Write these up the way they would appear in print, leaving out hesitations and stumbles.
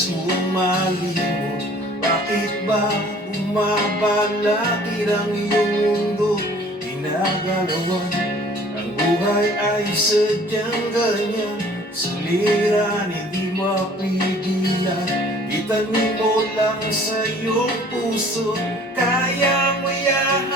nais mong malimot? Bakit ba bumabalakid ang iyong mundo? Ginagalawan, ang buhay ay sadyang ganyan. Suliran, hindi mapigilan. Itanim mo lang sa iyong puso, kaya mo yan.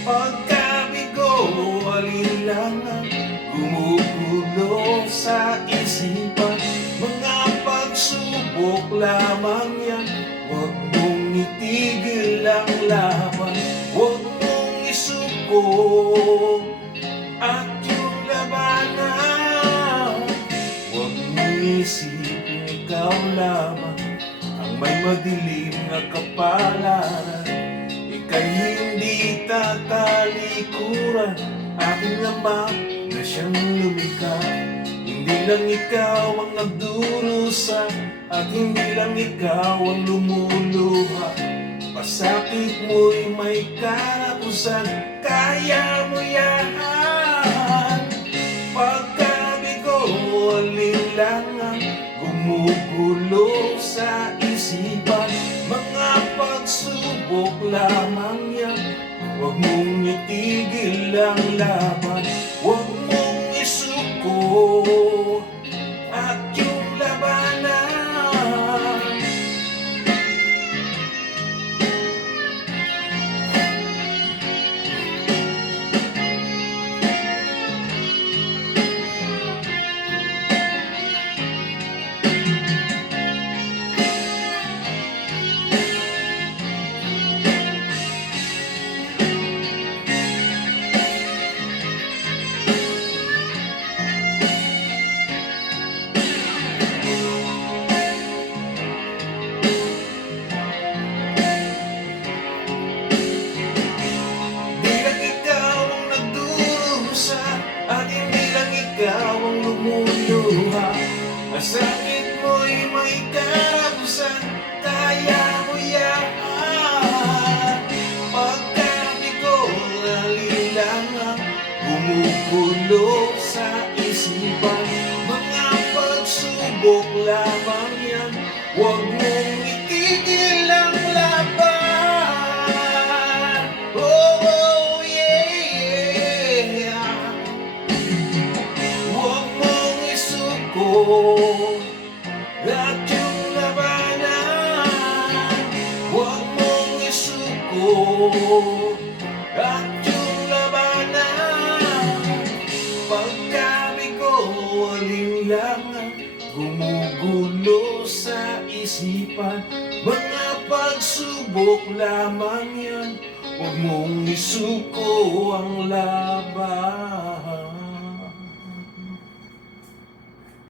Pagkabigo, alinlangan, gumugulo sa isipan. Mga pagsubok lamang yan, huwag mong itigil ang laban. Huwag mong isuko at yung labanan. Huwag mong isipin ikaw lamang ang may madilim na kapalaran. Ika'y hindi tatalikuran, aking ama na siyang lumikha. Hindi lang ikaw ang nagdurusa, at hindi lang ikaw ang lumuluha. Pasakit mo'y may karapusan, kaya mo yan. Pagkabigo, alinlangan, gumugulo sa isipan. Mga pagsubok lamang yan, huwag mong itigil ang laban. Huwag mong isuko at yung labanan. At hindi lang ikaw ang lumuluha. Masakit mo'y may karapusan, kaya mo yan. Pagkabigo, alinlangan, gumugulo sa isipan. Mga pagsubok lamang yan, huwag mong itigil ang laban. At yung labanan, huwag mong isuko. At yung labanan, pagkabigo, alinlangan, gumugulo sa isipan. Mga pagsubok lamang yan, huwag mong isuko ang laban.